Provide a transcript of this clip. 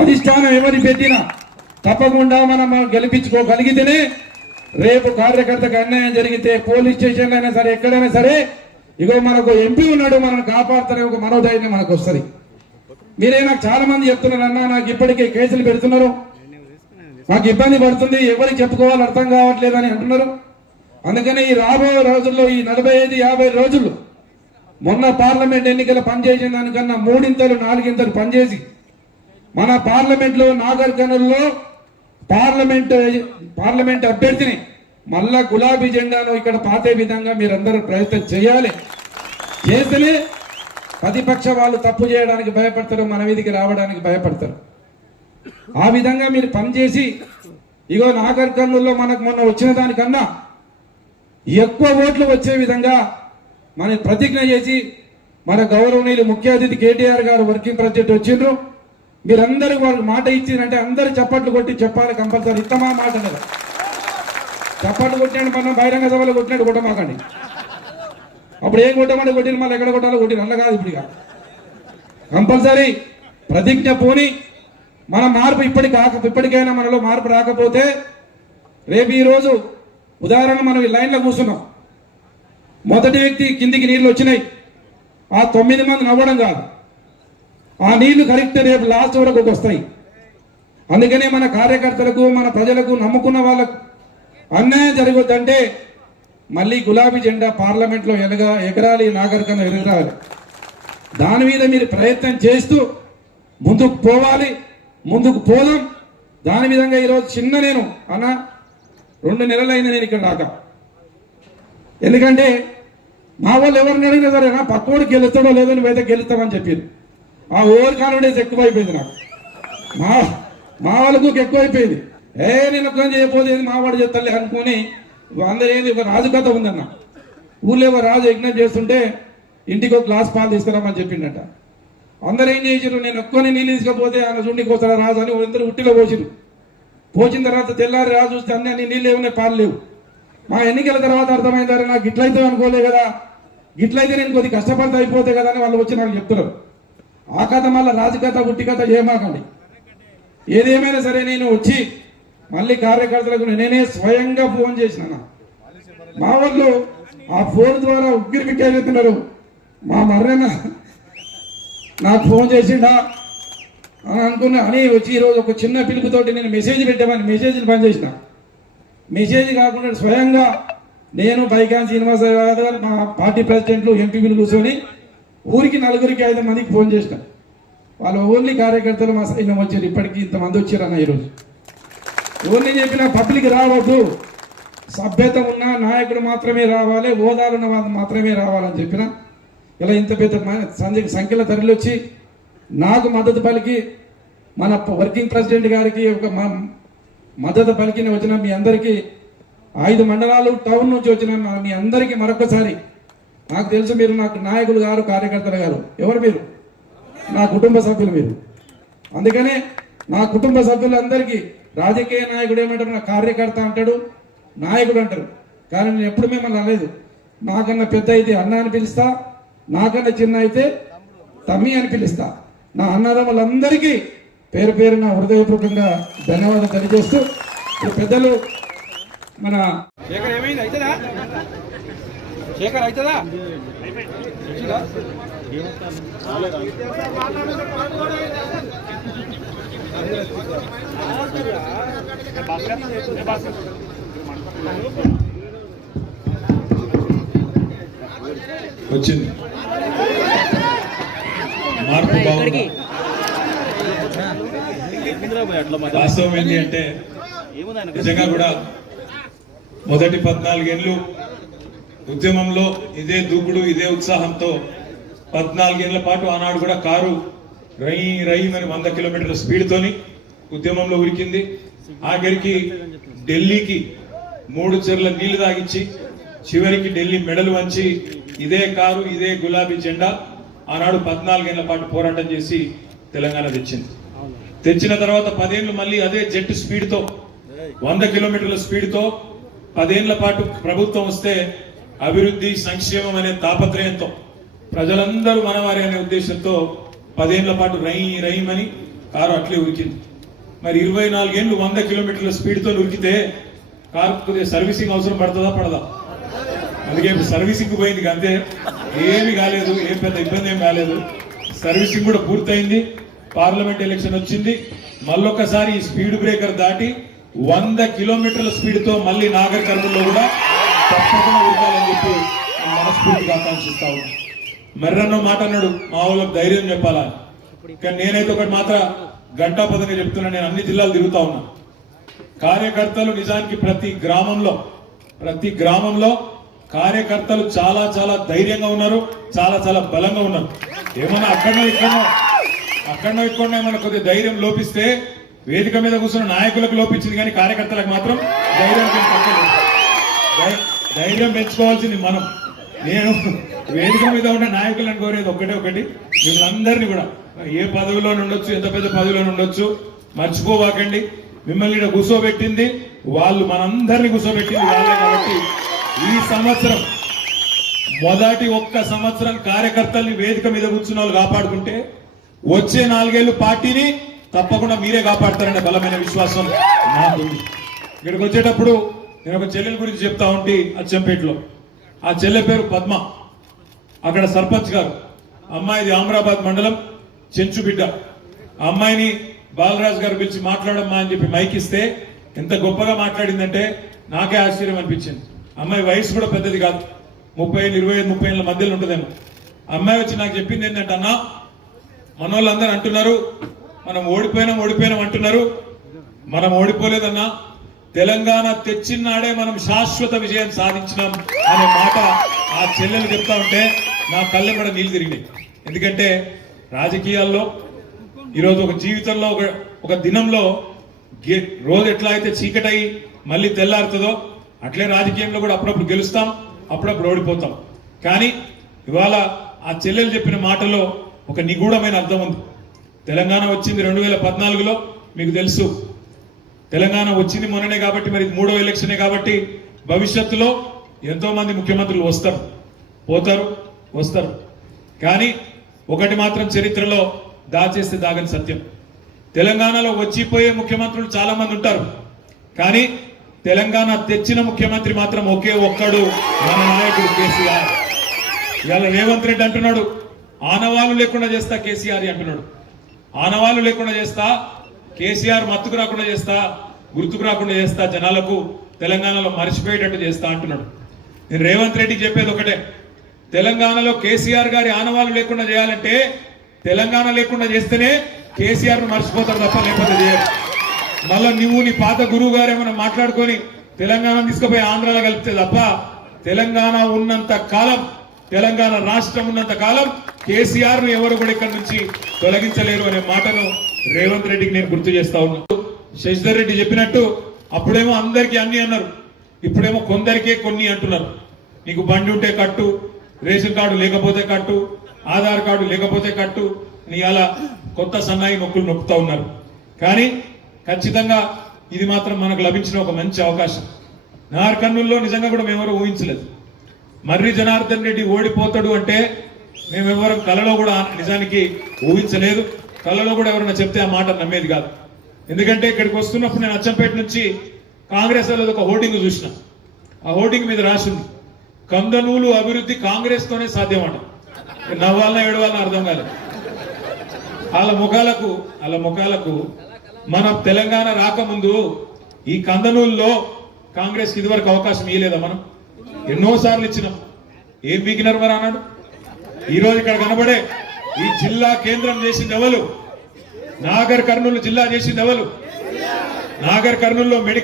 అధిష్టానం ఎవరి పెట్టినా తప్పకుండా మనం గెలిపించుకోగలిగితేనే రేపు కార్యకర్తకు అన్యాయం జరిగితే పోలీస్ స్టేషన్లో అయినా సరే ఎక్కడైనా సరే ఇగో మనకు ఎంపీ ఉన్నాడు మనల్ని కాపాడుతారే ఒక మనోధైర్యం మనకు వస్తుంది. మీరే నాకు చాలా మంది చెప్తున్నారు, అన్న నాకు ఇప్పటికే కేసులు పెడుతున్నారు, నాకు ఇబ్బంది పడుతుంది, ఎవరికి చెప్పుకోవాలి అర్థం కావట్లేదు అని అంటున్నారు. అందుకని ఈ రాబోయే రోజుల్లో ఈ 45-50 రోజులు మొన్న పార్లమెంట్ ఎన్నికల పనిచేసిన దానికన్నా 3 4 పనిచేసి మన పార్లమెంట్ లో నాగర్ కర్నూలులో పార్లమెంట్ అభ్యర్థిని మళ్ళా గులాబీ జెండాను ఇక్కడ పాతే విధంగా మీరందరూ ప్రయత్నం చేయాలి. చేస్తేనే ప్రతిపక్ష వాళ్ళు తప్పు చేయడానికి భయపడతారు, మన మీదికి రావడానికి భయపడతారు. ఆ విధంగా మీరు పనిచేసి ఇగో నాగర్ కర్నూలులో మనకు మొన్న వచ్చిన దానికన్నా ఎక్కువ ఓట్లు వచ్చే విధంగా మన ప్రతిజ్ఞ చేసి మన గౌరవనీయులు ముఖ్య అతిథి కేటీఆర్ గారు వర్కింగ్ ప్రెసిడెంట్ వచ్చిండ్రు. మీరందరూ వాళ్ళు మాట ఇచ్చిందంటే అందరు చప్పట్లు కొట్టి చెప్పాలి కంపల్సరీ. ఇత్తమా మాట మీద చప్పట్లు కొట్టినాడు, మనం బహిరంగ సభలో కొట్టినాడు కొట్టమాకండి. అప్పుడు ఏం కొట్టమంటే కొట్టిన మళ్ళీ ఎక్కడ కొట్టాలో కొట్టిన అల్ల కాదు. ఇప్పుడు కంపల్సరీ ప్రతిజ్ఞ పోని మన మార్పు ఇప్పటికైనా మనలో మార్పు రాకపోతే రేపు ఈరోజు ఉదాహరణ మనం ఈ లైన్లో కూర్చున్నాం, మొదటి వ్యక్తి కిందికి నీళ్ళు వచ్చినాయి, ఆ 9 మంది నవ్వడం కాదు, ఆ నీళ్లు కరెక్ట్ రేపు లాస్ట్ వరకు వస్తాయి. అందుకనే మన కార్యకర్తలకు మన ప్రజలకు నమ్ముకున్న వాళ్ళకు అన్యాయం జరగొద్దంటే మళ్ళీ గులాబీ జెండా పార్లమెంట్లో ఎగరాలి, నాగర్ కర్నూలు ఎగరాలి. దాని మీద మీరు ప్రయత్నం చేస్తూ ముందుకు పోవాలి, ముందుకు పోదాం. దాని విధంగా ఈరోజు చిన్న నేను అన్న 2 నెలలైంది నేను ఇక్కడ రాక. ఎందుకంటే మా వాళ్ళు ఎవరిని అడిగినా సరే నా పక్కోడు గెలుస్తాడో లేదో నువ్వైతే గెలుస్తామని చెప్పారు. ఆ ఓవర్ కాన్ఫిడెన్స్ ఎక్కువైపోయింది నాకు, మా వాళ్ళకు ఎక్కువైపోయింది. నేను ఒక్కని చేయకపోతే మా వాడు చేస్తాలే అనుకుని అందరూ ఏంది ఒక రాజు కథ ఉందన్న. ఊళ్ళో ఒక రాజు యజ్ఞం చేస్తుంటే ఇంటికి ఒక గ్లాస్ పాలు తీసుకురామని చెప్పిండట. అందరూ ఏం చేసారు, నేను ఒక్కని నీళ్ళు తీసుకపోతే ఆయన చూడికి వస్తారా రాజు అని అందరూ ఉట్టిలో పోసిరు. పోసిన తర్వాత తెల్లారి రాజు చూస్తే అన్ని నీళ్ళు ఏమున్నాయి, పాలు లేవు. మా ఎన్నికల తర్వాత అర్థమైందారు నాకు గిట్లయితే అనుకోలే కదా, గిట్లయితే నేను కొద్ది కష్టపడితే అయిపోతే కదా అని వాళ్ళు వచ్చి నాకు చెప్తున్నారు. ఆ కథ మళ్ళీ రాజకథ ఉట్టి కథ చేయమాకండి. ఏదేమైనా సరే నేను వచ్చి మళ్ళీ కార్యకర్తలకు నేనే స్వయంగా ఫోన్ చేసిన. మా వాళ్ళు ఆ ఫోన్ ద్వారా ఉగ్గిరి మిక్కేస్తున్నారు. మా మర్రన్న నాకు ఫోన్ చేసిండా అని అనుకున్నా అని వచ్చి ఈరోజు ఒక చిన్న పిలుపుతోటి నేను మెసేజ్ పెట్టామని మెసేజ్ని పనిచేసిన. మెసేజ్ కాకుండా స్వయంగా నేను పైకాన్ శ్రీనివాసరావు గారు మా పార్టీ ప్రెసిడెంట్లు ఎంపీలు కూర్చొని ఊరికి 4-5 మందికి ఫోన్ చేసిన. వాళ్ళు ఓన్లీ కార్యకర్తలు మా సైన్యం వచ్చారు. ఇప్పటికీ ఇంతమంది వచ్చారన్న. ఈరోజు ఓన్లీ చెప్పిన పబ్లిక్ రావద్దు, సభ్యత ఉన్న నాయకుడు మాత్రమే రావాలి, హోదాలున్న వాళ్ళు మాత్రమే రావాలని చెప్పిన. ఇలా ఇంత పెద్ద సంఖ్యలో తరలివచ్చి నాకు మద్దతు పలికి మన వర్కింగ్ ప్రెసిడెంట్ గారికి ఒక మద్దతు పలికిన వచ్చిన మీ అందరికీ 5 మండలాలు టౌన్ నుంచి వచ్చిన మీ అందరికీ మరొకసారి నాకు తెలుసు మీరు నాకు నాయకులు గారు కార్యకర్తలు గారు ఎవరు మీరు నా కుటుంబ సభ్యులు మీరు. అందుకనే నా కుటుంబ సభ్యులందరికీ రాజకీయ నాయకుడు ఏమంటారు, నా కార్యకర్త అంటాడు, నాయకుడు అంటారు. కానీ నేను ఎప్పుడు మిమ్మల్ని అనలేదు. నాకన్నా పెద్ద అయితే అన్న అని పిలుస్తా, నాకన్నా చిన్న అయితే తమ్మి అని పిలుస్తా. నా అన్నదమ్ములందరికీ పేరు పేరున హృదయపూర్వకంగా ధన్యవాదాలు తెలియజేస్తూ పెద్దలు మన శేఖర్ ఏమైంది అవుతుందా, శేఖర్ అవుతుందా వచ్చింది మార్పు బాగుంది. వాస్తవం ఏంటి అంటే నిజంగా కూడా మొదటి 14 ఏళ్ళు ఉద్యమంలో ఇదే దూకుడు ఇదే ఉత్సాహంతో 14 ఏళ్ల పాటు ఆనాడు కూడా కారు రై మరి 100 కిలోమీటర్ల స్పీడ్తోని ఉద్యమంలో ఉరికింది. ఆఖరికి ఢిల్లీకి 3 చెర్ల నీళ్లు తాగించి చివరికి ఢిల్లీ మెడలు వంచి ఇదే కారు ఇదే గులాబీ జెండా ఆనాడు 14 ఏళ్ల పాటు పోరాటం చేసి తెలంగాణ తెచ్చింది. తెచ్చిన తర్వాత 10 ఏళ్ళు మళ్ళీ అదే జెట్ స్పీడ్ తో 100 కిలోమీటర్ల స్పీడ్ తో 10 ఏళ్ల పాటు ప్రభుత్వం వస్తే అభివృద్ధి సంక్షేమం అనే తాపత్రయంతో ప్రజలందరూ మనవారి అనే ఉద్దేశంతో 10 ఏళ్ల పాటు రైమని కారు అట్లే ఉరికింది. మరి 24 ఏళ్ళు 100 కిలోమీటర్ల స్పీడ్ తో ఉరికితే కారు కొద్దిగా సర్వీసింగ్ అవసరం పడుతుందా పడదా? అందుకే ఇప్పుడు సర్వీసింగ్ పోయింది, అంతే, ఏమి కాలేదు, ఏం పెద్ద ఇబ్బంది ఏం కాలేదు. సర్వీసింగ్ కూడా పూర్తయింది. పార్లమెంట్ ఎలక్షన్ వచ్చింది. మళ్ళొక్కసారి ఈ స్పీడ్ బ్రేకర్ దాటి 100 కిలోమీటర్ల స్పీడ్ తో మళ్ళీ నాగర్ కర్నూలులో కూడా తప్పకుండా ఉరకాలని చెప్పి మనస్ఫూర్తిగా ఆకాంక్షిస్తా ఉన్నాను. మర్రన్నో మాట అన్నాడు, మా వాళ్ళకి ధైర్యం చెప్పాలా. కానీ నేనైతే ఒకటి మాత్రం గంటాపదంగా చెప్తున్నా, నేను అన్ని జిల్లాలు తిరుగుతా ఉన్నా. కార్యకర్తలు నిజానికి ప్రతి గ్రామంలో కార్యకర్తలు చాలా చాలా ధైర్యంగా ఉన్నారు, చాలా చాలా బలంగా ఉన్నారు. ఏమన్నా అక్కడనో ఇక్కడనో ఏమన్నా కొద్దిగా ధైర్యం లోపిస్తే వేదిక మీద కూర్చున్న నాయకులకు లోపించింది, కానీ కార్యకర్తలకు మాత్రం ధైర్యం పెంచుకోవాల్సింది మనం. నేను వేదిక మీద ఉన్న నాయకులను కోరేది ఒకటి, మిమ్మల్ని కూడా ఏ పదవిలో ఉండొచ్చు, ఎంత పెద్ద పదవిలో ఉండొచ్చు, మర్చిపోవాకండి. మిమ్మల్ని ఇక్కడ కూర్చోబెట్టింది వాళ్ళు, మనందరినీ కూర్చోబెట్టింది వాళ్ళే. కాబట్టి ఈ సంవత్సరం మొదటి ఒక్క సంవత్సరం కార్యకర్తల్ని వేదిక మీద కూర్చున్న వాళ్ళు కాపాడుకుంటే వచ్చే 4 ఏళ్ళు పార్టీని తప్పకుండా మీరే కాపాడతారనే బలమైన విశ్వాసం నాకుంది. ఇక్కడికి వచ్చేటప్పుడు నేను ఒక చెల్లెల గురించి చెప్తా ఉంటే అచ్చంపేటలో, ఆ చెల్లె పేరు పద్మ. అక్కడ సర్పంచ్ గారు, అమ్మాయిది ఆమ్రాబాద్ మండలం చెంచు బిడ్డ. ఆ అమ్మాయిని బాలరాజు గారు పిలిచి మాట్లాడమ్మా అని చెప్పి మైక్ ఇస్తే ఎంత గొప్పగా మాట్లాడిందంటే నాకే ఆశ్చర్యం అనిపించింది. అమ్మాయి వయసు కూడా పెద్దది కాదు, 30 ఏళ్ళు 25 30 ఏళ్ళ మధ్యలో ఉంటుందేమో. అమ్మాయి వచ్చి నాకు చెప్పింది ఏంటంటే, అన్న మన వాళ్ళందరూ అంటున్నారు మనం ఓడిపోయినాం అంటున్నారు, మనం ఓడిపోలేదన్నా, తెలంగాణ తెచ్చినాడే మనం శాశ్వత విజయం సాధించినాం అనే మాట ఆ చెల్లెలు చెప్తా ఉంటే నా కళ్ళెంబడ నీళ్ళు తిరిగినాయి. ఎందుకంటే రాజకీయాల్లో ఈరోజు ఒక జీవితంలో ఒక దినంలో రోజు ఎట్లా అయితే చీకటై మళ్ళీ తెల్లారుతుందో అట్లే రాజకీయంలో కూడా అప్పుడప్పుడు గెలుస్తాం, అప్పుడప్పుడు ఓడిపోతాం. కానీ ఇవాళ ఆ చెల్లెలు చెప్పిన మాటలో ఒక నిగూఢమైన అర్థం ఉంది. తెలంగాణ వచ్చింది 2014లో, మీకు తెలుసు. తెలంగాణ వచ్చింది మొన్ననే కాబట్టి, మరి 3వ ఎలక్షనే కాబట్టి భవిష్యత్తులో ఎంతో మంది ముఖ్యమంత్రులు వస్తారు. కానీ ఒకటి మాత్రం చరిత్రలో దాచేస్తే దాగని సత్యం, తెలంగాణలో వచ్చిపోయే ముఖ్యమంత్రులు చాలా మంది ఉంటారు, కానీ తెలంగాణ తెచ్చిన ముఖ్యమంత్రి మాత్రం ఒకే ఒక్కడు, మన నాయకుడు కేసీఆర్. ఇవాళ రేవంత్ రెడ్డి అంటున్నాడు ఆనవాళ్ళు లేకుండా చేస్తా కేసీఆర్ అంటున్నాడు. ఆనవాళ్ళు లేకుండా చేస్తా, కేసీఆర్ మత్తుకు రాకుండా చేస్తా, గుర్తుకు రాకుండా చేస్తా, జనాలకు తెలంగాణలో మర్చిపోయేటట్టు చేస్తా అంటున్నాడు. నేను రేవంత్ రెడ్డికి చెప్పేది ఒకటే, తెలంగాణలో కేసీఆర్ గారి ఆనవాళ్ళు లేకుండా చేయాలంటే తెలంగాణ లేకుండా చేస్తేనే కేసీఆర్ ను మర్చిపోతారు తప్ప లేకపోతే చేయరు. మళ్ళా నువ్వు నీ పాత గురువు గారు ఏమైనా మాట్లాడుకొని తెలంగాణ తీసుకుపోయి ఆంధ్రాలో కలిపితే తప్ప తెలంగాణ ఉన్నంత కాలం, తెలంగాణ రాష్ట్రం ఉన్నంత కాలం కేసీఆర్ ను ఎవరు కూడా ఇక్కడ నుంచి తొలగించలేరు అనే మాటను రేవంత్ రెడ్డికి నేను గుర్తు చేస్తా ఉన్నాను. శశిధర్ రెడ్డి చెప్పినట్టు అప్పుడేమో అందరికీ అన్ని అన్నారు, ఇప్పుడేమో కొందరికే కొన్ని అంటున్నారు. నీకు బండి ఉంటే కట్టు, రేషన్ కార్డు లేకపోతే కట్టు, ఆధార్ కార్డు లేకపోతే కట్టు, నీ అలా కొత్త సన్నాయి నొక్కులు నొక్కుతా ఉన్నారు. కానీ ఖచ్చితంగా ఇది మాత్రం మనకు లభించిన ఒక మంచి అవకాశం. నాగర్ కర్నూలులో నిజంగా కూడా మేమెవరూ ఊహించలేదు. మర్రి జనార్దన్ రెడ్డి ఓడిపోతాడు అంటే మేమెవరం కలలో కూడా నిజానికి ఊహించలేదు. కలలో కూడా ఎవరైనా చెప్తే ఆ మాట నమ్మేది కాదు. ఎందుకంటే ఇక్కడికి వస్తున్నప్పుడు నేను అచ్చంపేట నుంచి కాంగ్రెస్ వాళ్ళది ఒక హోర్డింగ్ చూసిన. ఆ హోర్డింగ్ మీద రాసింది, కందనూలు అభివృద్ధి కాంగ్రెస్ తోనే సాధ్యమట. నవ్వాలన్నా ఏడవాలన్నా అర్థం కాలేదు. వాళ్ళ ముఖాలకు మన తెలంగాణ రాకముందు ఈ కందనూలులో కాంగ్రెస్ కి ఇదివరకు అవకాశం ఇవ్వలేదా? మనం ఎన్నోసార్లు ఇచ్చినాం. ఏం వీకినారు మరి అన్నాడు. ఈ రోజు ఇక్కడ కనబడే ఈ జిల్లా కేంద్రం చేసింది ఎవరు? నాగర్ కర్నూలు జిల్లా చేసింది ఎవరు? నాగర్ కర్నూలులో మెడికల్